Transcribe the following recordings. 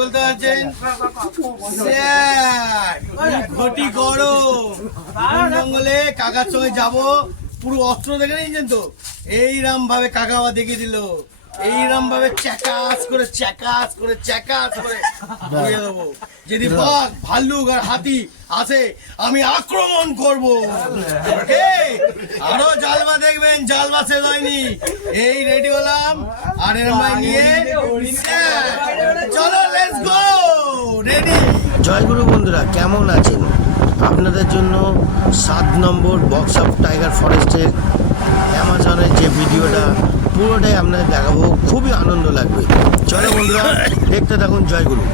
বলতে আছেন ঘটি গরম জঙ্গলে কাকার সঙ্গে যাবো পুরো অস্ত্র দেখে নিয়েছেন তো এইরকম ভাবে কাকা দেখিয়ে দিল এইরকম ভাবে চ্যাকাস করে ঘুরিয়ে দেবো। যদি বাঘ ভাল্লুক আর হাতি আসে আমি আক্রমণ করব। আরো জালবা দেখবেন, জালবা শেষ হয়নি। এই রেডি হলাম আর এরম নিয়ে চলো লেটস গো রেডি। জয়গুরু বন্ধুরা, কেমন আছেন? আপনাদের জন্য 7 নম্বর বক্স অফ টাইগার ফরেস্টের অ্যামাজনের যে ভিডিওটা পুরোটাই আপনাদের দেখাবো, খুবই আনন্দ লাগবে। চলো বন্ধুরা, দেখতে থাকুন জয়গুরু।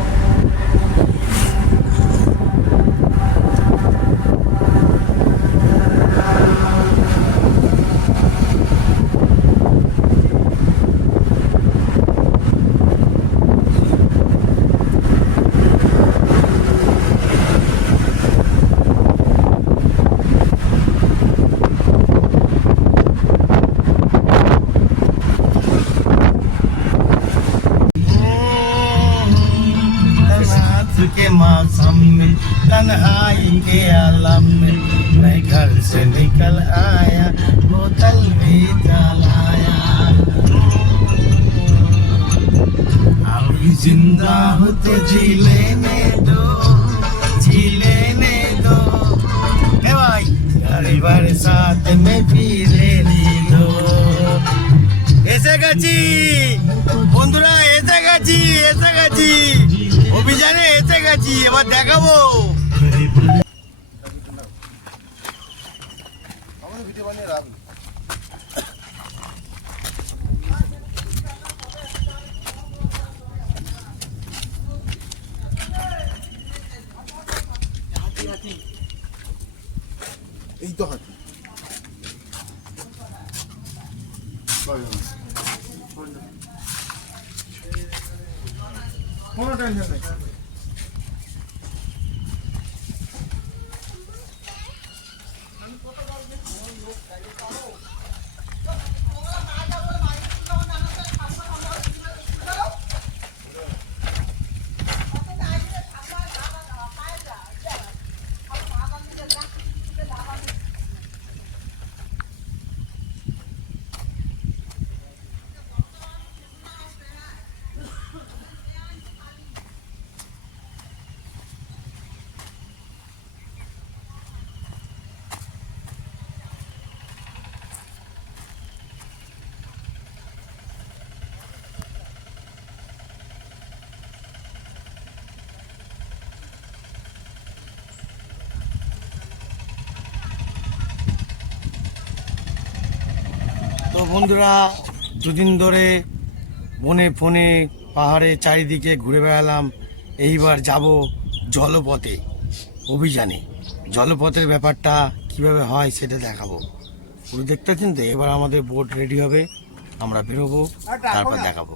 के मौसम में तन्हाई के आलम में मैं घर से निकल आया, बोतल भी जलाया। अभी जिंदा हो तो जी लेने दो, जी लेने दो। ए भाई अरे बरसात में भी लेने दो। এসে গেছি বন্ধুরা, এসে গেছি অভিযানে এসে গেছি। এবার দেখাবো এই তো হাতি কোনো টেনশন নেই। তো বন্ধুরা, দুদিন ধরে বনে ফোনে পাহাড়ে চারিদিকে ঘুরে বেড়ালাম। এইবার যাব জলপথে অভিযানে। জলপথের ব্যাপারটা কিভাবে হয় সেটা দেখাবো। পুরো দেখতে পাচ্ছেন তো। এবার আমাদের বোট রেডি হবে, আমরা বেরোবো, তারপর দেখাবো।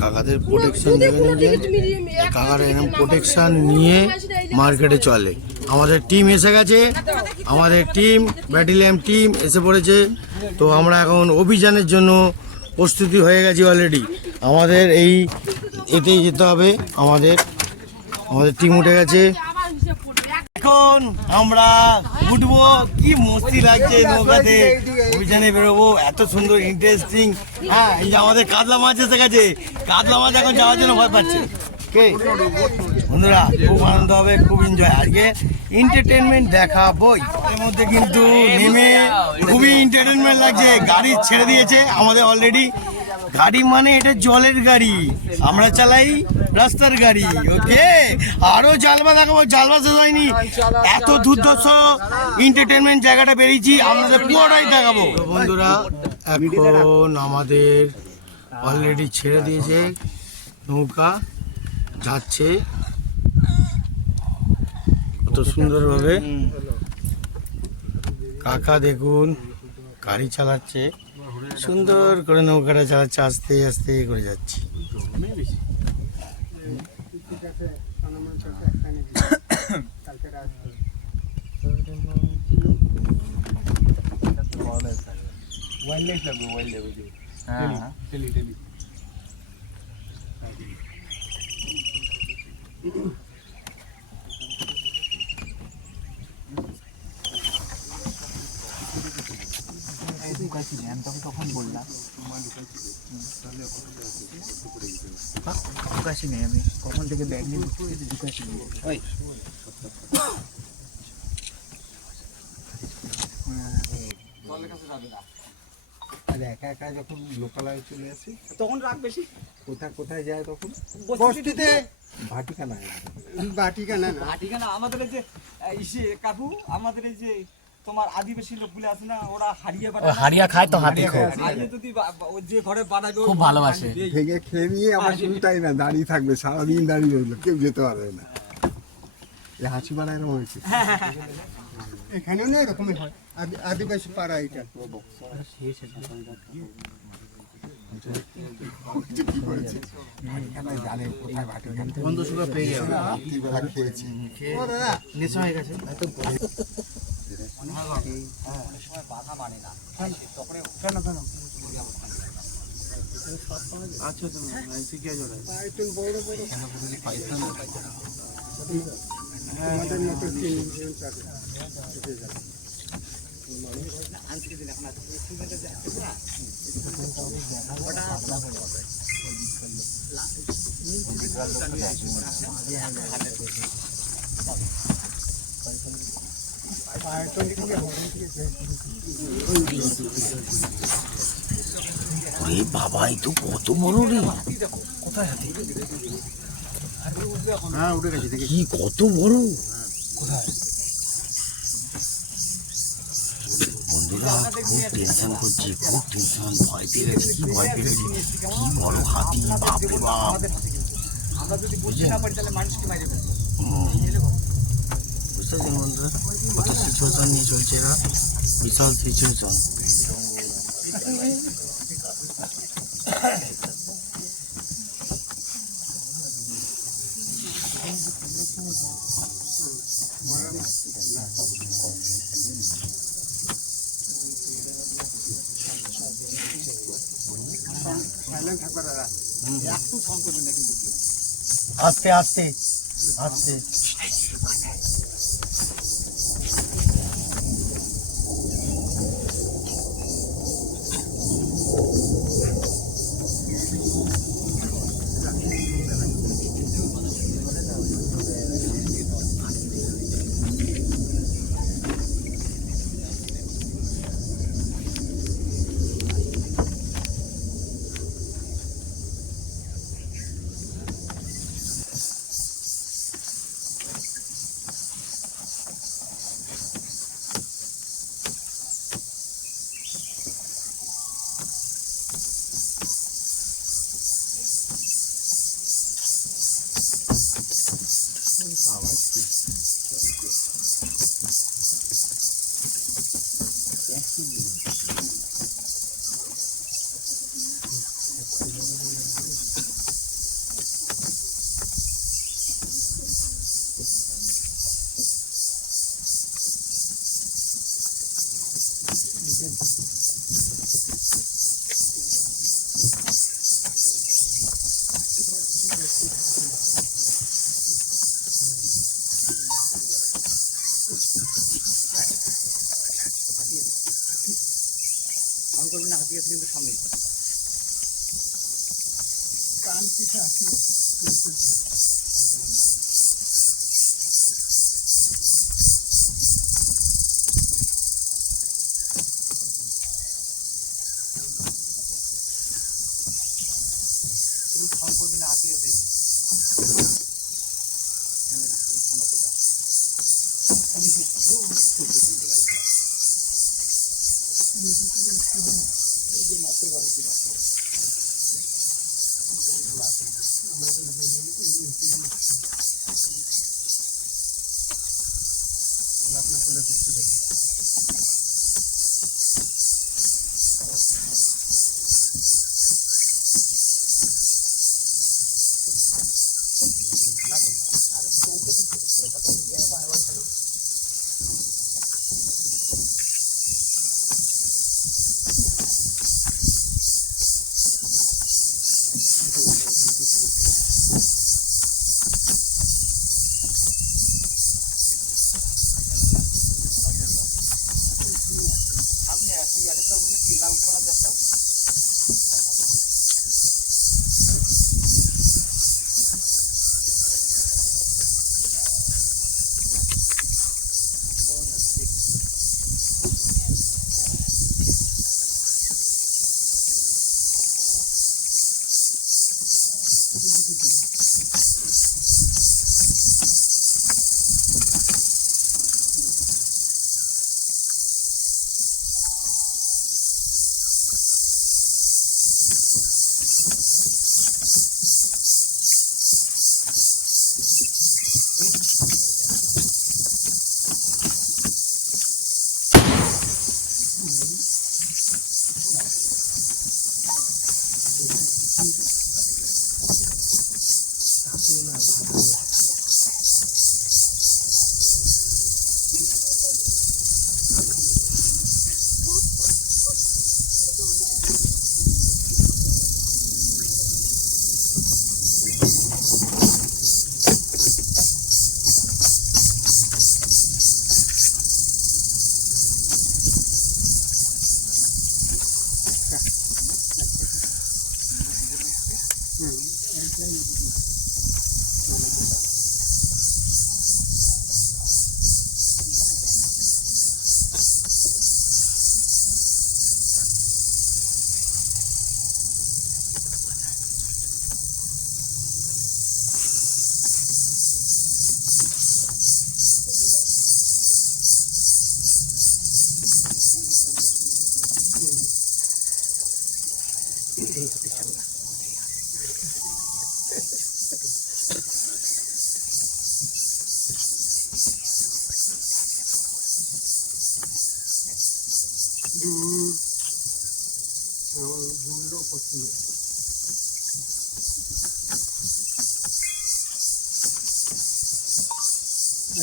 কাকাদের প্রোটেকশন দেবেন, কাকার এরকম প্রোটেকশন নিয়ে মার্কেটে চলে। আমাদের টিম এসে গেছে, আমাদের টিম ব্যাটালিয়ন টিম এসে পড়েছে। তো আমরা এখন অভিযানের জন্য প্রস্তুতি হয়ে গেছি অলরেডি। আমাদের এই এতেই যেতে হবে। আমাদের টিম উঠে গেছে। এখন আমরা উঠবো, কি মস্তি লাগছে নৌকাতে অভিযানে বেরোবো। এত সুন্দর ইন্টারেস্টিং। হ্যাঁ, এই যে আমাদের কাতলা মাছ এসে গেছে। কাতলা মাছ এখন যাওয়ার জন্য ভয় পাচ্ছে। কে বন্ধুরা, খুব আনন্দ হবে, খুব এনজয়। আজকে এন্টারটেনমেন্ট দেখাবোই। এর মধ্যে কিন্তু নেমে খুবই এন্টারটেনমেন্ট লাগছে। গাড়ি ছেড়ে দিয়েছে আমাদের অলরেডি। গাড়ি মানে এটা জলের গাড়ি, আমরা চালাই রাস্তার গাড়ি। ওকে, আরো জালবা দেখাবো, জালবা শেষ হয়নি। এত দুর্ধর্ষ এন্টারটেনমেন্ট জায়গাটা বেরিয়েছি, আমাদের পুরোটাই দেখাবো। বন্ধুরা, এখন আমাদের অলরেডি ছেড়ে দিয়েছে, নৌকা যাচ্ছে কত সুন্দরভাবে। কাকা দেখুন গাড়ি চালাচ্ছে, সুন্দর করে নৌকাটা চালাচ্ছে, আস্তে আস্তে করে যাচ্ছে। তখন বললাম ঢুকাছি নেই আমি কখন থেকে ব্যাগ নিয়ে ঢুকাছি নেই একা একা যখন লোকালয়ে চলে আসি তখন রাগ বেশি কোথায় যায় তখন বস্তিতে ভাটিকানা ঠিকানা আমাদের এই যে কাকু আমাদের এই যে তোমার আদিবাসী লোকগুলো আছে না ওরা হারিয়া খায় তো হাতে হারিয়ে যদি যে ঘরে বানাবে খুব ভালোবাসে ভেঙে খেয়ে নিয়ে আমার শুরুটাই না দাঁড়িয়ে থাকবে সারাদিন দাঁড়িয়ে রইলো কেউ যেতে পারবে না এই হাসি বাড়া এরকম হয়েছে এখানেও না এরকমই হয় আদিবাসী পাড়া এটা জানে কোথায় ভাটিকানা বন্ধু সুখা পেয়ে গেল রাত্রিবেলা খেয়েছি নেশা হয়ে গেছে আচ্ছা তুমি শিখে যাবে বড় বড় আমাদের মতো তিনজন ওরে বাবা এই তো কত বড় রে হ্যাঁ উঠে গেছে দেখি কি কত বড় বন্ধুরা খুব টেনশন করছি খুব টেনশন ভয় পেয়ে গেছি কি ভয় পেয়ে গেছি কি বড় হাতি বাপরে বাপ আমরা যদি বুঝতে না পারি তাহলে মানুষকে মারি ফেলবে বুঝতে পারছেন বন্ধুরা কত সিচুয়েশন নিয়ে চলছে এরা বিশাল সিচুয়েশন আস্তে আস্তে আস্তে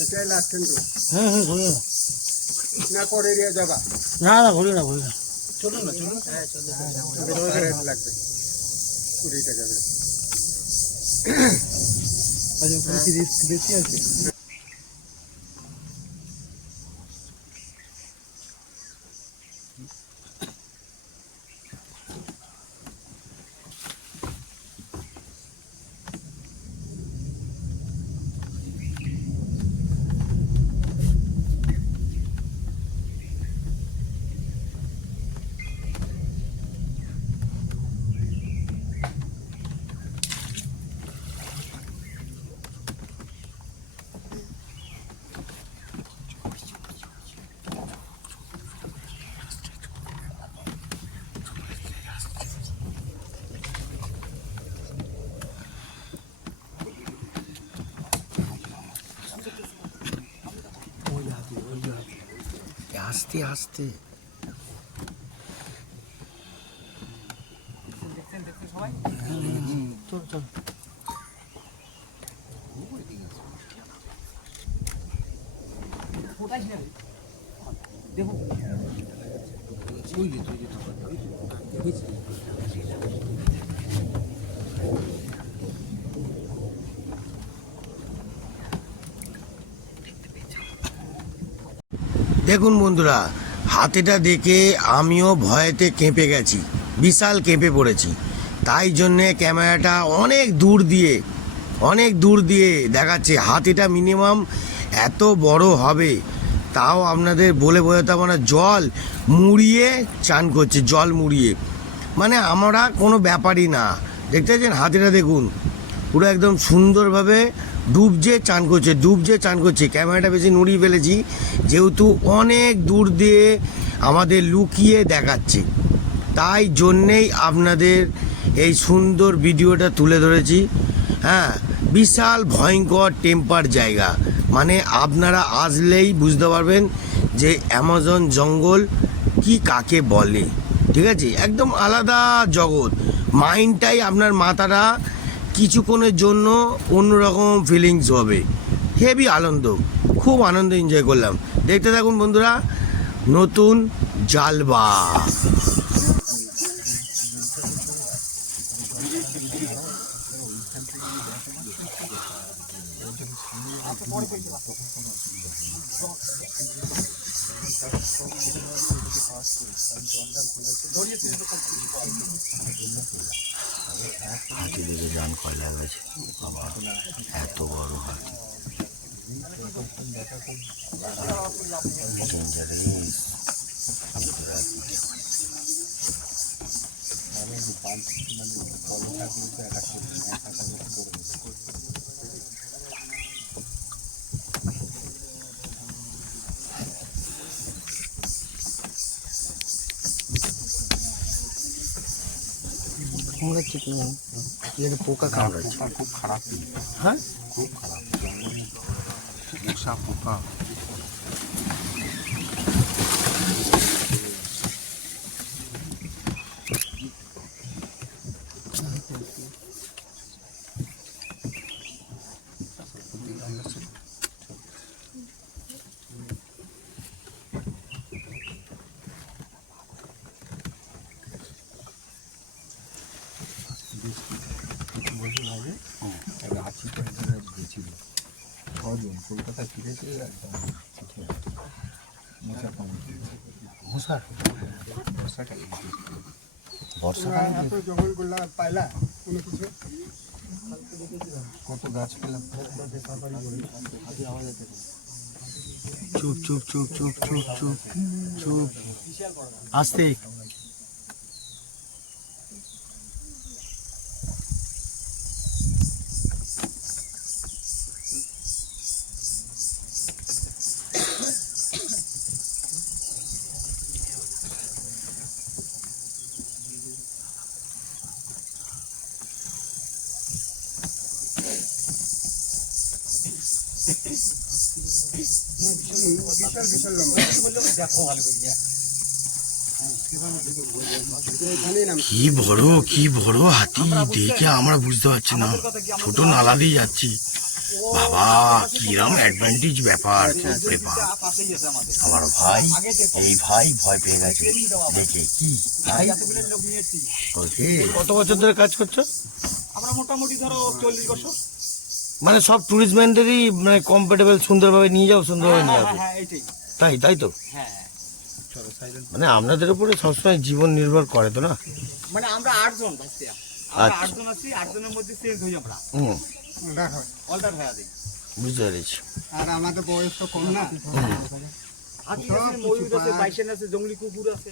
এটাই লাস্ট কিন্তু হ্যাঁ হ্যাঁ ঘুরে না পরে এরিয়া যাবা না না ঘুরি না ঘুরি না রেট লাগবে 20 টাকা করে বেশি আছে আস্তে আস্তে দেখুন বন্ধুরা, হাতিটা দেখে আমিও ভয়েতে কেঁপে গেছি, বিশাল কেঁপে পড়েছি। তাই জন্যে ক্যামেরাটা অনেক দূর দিয়ে দেখাচ্ছে। হাতিটা মিনিমাম এত বড় হবে তাও আপনাদের বলে বোঝাতে পারবো না। জল মুড়িয়ে চান করছে, জল মুড়িয়ে, মানে আমরা কোনো ব্যাপারই না। দেখতে পাচ্ছেন হাতিটা, দেখুন পুরো একদম সুন্দরভাবে ডুবছে চান করছে। ক্যামেরাটা বেশি নুড়িয়ে ফেলেছি যেহেতু অনেক দূর দিয়ে আমাদের লুকিয়ে দেখাচ্ছে, তাই জন্যেই আপনাদের এই সুন্দর ভিডিওটা তুলে ধরেছি। হ্যাঁ, বিশাল ভয়ঙ্কর টেম্পার জায়গা, মানে আপনারা আসলেই বুঝতে পারবেন যে অ্যামাজন জঙ্গল কি কাকে বলে। ঠিক আছে, একদম আলাদা জগৎ। মাইন্ডটাই আপনার মাথাটা কিছুক্ষণের জন্য অন্যরকম ফিলিংস হবে। হেভি আনন্দ, খুব আনন্দ এনজয় করলাম। দেখতে থাকুন বন্ধুরা, নতুন জালবা। হাতি দেখে জান কয়লা গেছে, বাবা এত বড় হাতি। পোকা কামড়াচ্ছে, খুব খারাপ, হ্যাঁ খুব খারাপ, মশা পোকা কলকাতা ফিরেছে এত জঙ্গলগুলা পাইলা কোনো কিছু কত গাছ পেলাম চুপ চুপ চুপ চুপ চুপ চুপ চুপ আস্তে বিশাল বিশাল লম্বা কি বড় হাতি দেখে আমরা বুঝতে পারছি না ছোট নালা দিয়ে যাচ্ছি বাবা কিরম অ্যাডভান্টেজ ব্যাপার বাপরে বাপ। আমার ভাই এই ভাই ভয় পেয়ে গেছে দেখে কি ভাই কত বছর ধরে কাজ করছো? আমরা মোটামুটি ধরো 40 বছর। মানে সব টুরিস্টমেন্টেরই মানে কমফোর্টেবল সুন্দরভাবে নিয়ে যাও সুন্দরভাবে নিয়ে আসো হ্যাঁ এইটাই। তাই তো হ্যাঁ মানে আপনাদের উপরে সবসময় জীবন নির্ভর করে তো না? মানে আমরা 8 জন ভাইয়া, আমরা আচ্ছা। 8 জন আছি, 8 জনের মধ্যে চেঞ্জ হই আমরা, হুম অর্ডার হয় অল্টার হয়ে আছি। বুঝতে পেরেছি। আর আমাদের বয়স তো কম না হাতি আছে, ময়ূর আছে, বাইসন আছে, জঙ্গলি কুকুর আছে,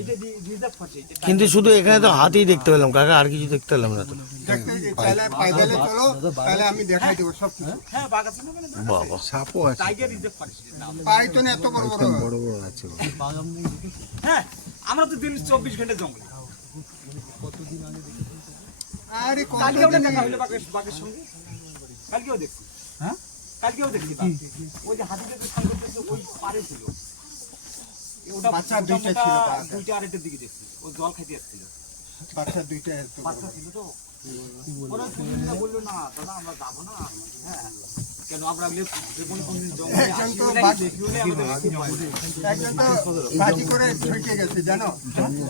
এটা রিজার্ভ আছে। কিন্তু শুধু এখানে তো হাতিই দেখতে পেলাম কাকা, আর কিছু দেখতে পেলাম না তো। দেখতে চাইলে পাইদালে চলো তাহলে আমি দেখাই দেবো সব কিছু হ্যাঁ বাঘ আছে না, মানে বাবা সাপও আছে টাইগার রিজার্ভ আছে। পাই তো না এত বড় বড় বড় বড় আছে হ্যাঁ আমরা তো দিন 24 ঘন্টা জঙ্গলে। আরে কালকে ওটা দেখা কত হলো বাঘের সঙ্গে, কালকেও দেখছি। হ্যাঁ কালকেও দেখছি বাঘ। ওই যে হাতিদের যে সঙ্গে করতেছে ওই পারে ছিল, ওটা বাচ্চা দুইটা ছিল, বাচ্চা। দুইটা আরেকটার দিকে দেখছি, ও জল খাইতে আসছিল, বাচ্চা দুইটা এত বড়। বাচ্চা ছিল তো। ওরা শুনলে বললো না দাদা আমরা যাবো না। হ্যাঁ কেন আমরা কোনদিন জঙ্গলে একজন তো আসি বাঘ- দেখিও না, আমাদের দেখি না। একজন তো বাজি করে ঠকে গেছে জানো,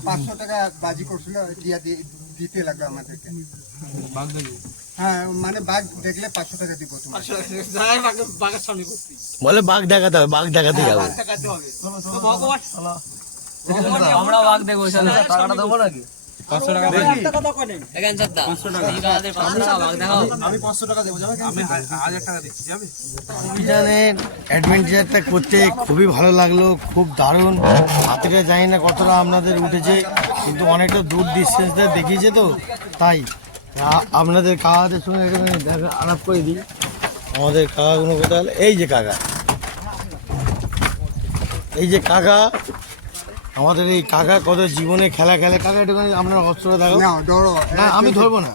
500 টাকা বাজি করছিল দিতে লাগবে আমাদেরকে। হ্যাঁ মানে বাঘ দেখলে 500 টাকা দিব তোমার। যাই বাঘের সামনে বসছি, বলে বাঘ দেখাতে হবে, বাঘ দেখাতে যাবো। বাঘ দেখাতে হবে। তো ভগবান আমরা বাঘ দেখবো, টাকাটা দেবো নাকি? 500 টাকা দেবো। কথা কয় নাই। এখানে চারটা 500 টাকা বাঘ দেখাও। আমি 500 টাকা দেবো, যাবে? আমি 1000 টাকা দিচ্ছি, যাবে? অভিযানের অ্যাডভেঞ্চারটা করতে খুবই ভালো লাগলো, খুব দারুণ। হাতিটা জানি না কতটা আপনাদের উঠেছে, কিন্তু অনেকটা দূর ডিস্টেন্সটা দেখিয়েছে তো, তাই আপনাদের কাকাদের সঙ্গে এখানে আলাপ করে দিই। আমাদের কাকাগুলো কোথায় হলো? এই যে কাকা, এই যে কাকা, আমাদের এই কাকা কত জীবনে খেলা খেলে। কাকা একটুখানি আপনার অস্ত্রটা দেখো। না ধরো না আমি ধরবো না।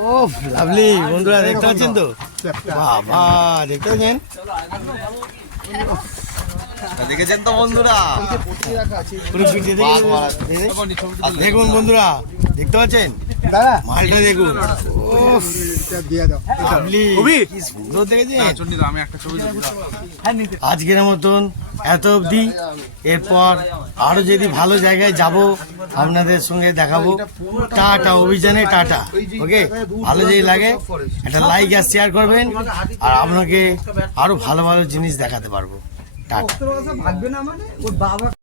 ও লাভলি বন্ধুরা, দেখতে পাচ্ছেন তো? বাবা দেখতে পাচ্ছেন? দেখেছেন তো বন্ধুরা? পুরো পিঠে দেখুন বন্ধুরা, দেখতে পাচ্ছেন দাদা মালটা দেখুন। ওফ, এটা দিয়ে দাও। লাভলি, কি সুন্দর দেখেছেন। আমি একটা ছবি দেবো। আজকের মতন এত অবধি, এরপর আরো যদি ভালো জায়গায় যাব আপনাদের সঙ্গে দেখাবো। টাটা, অভিযানে টাটা। ওকে, ভালো যদি লাগে একটা লাইক আর শেয়ার করবেন, আর আপনাকে আরো ভালো ভালো জিনিস দেখাতে পারবো। টাটা। ভাগবে না মানে ওর বাবা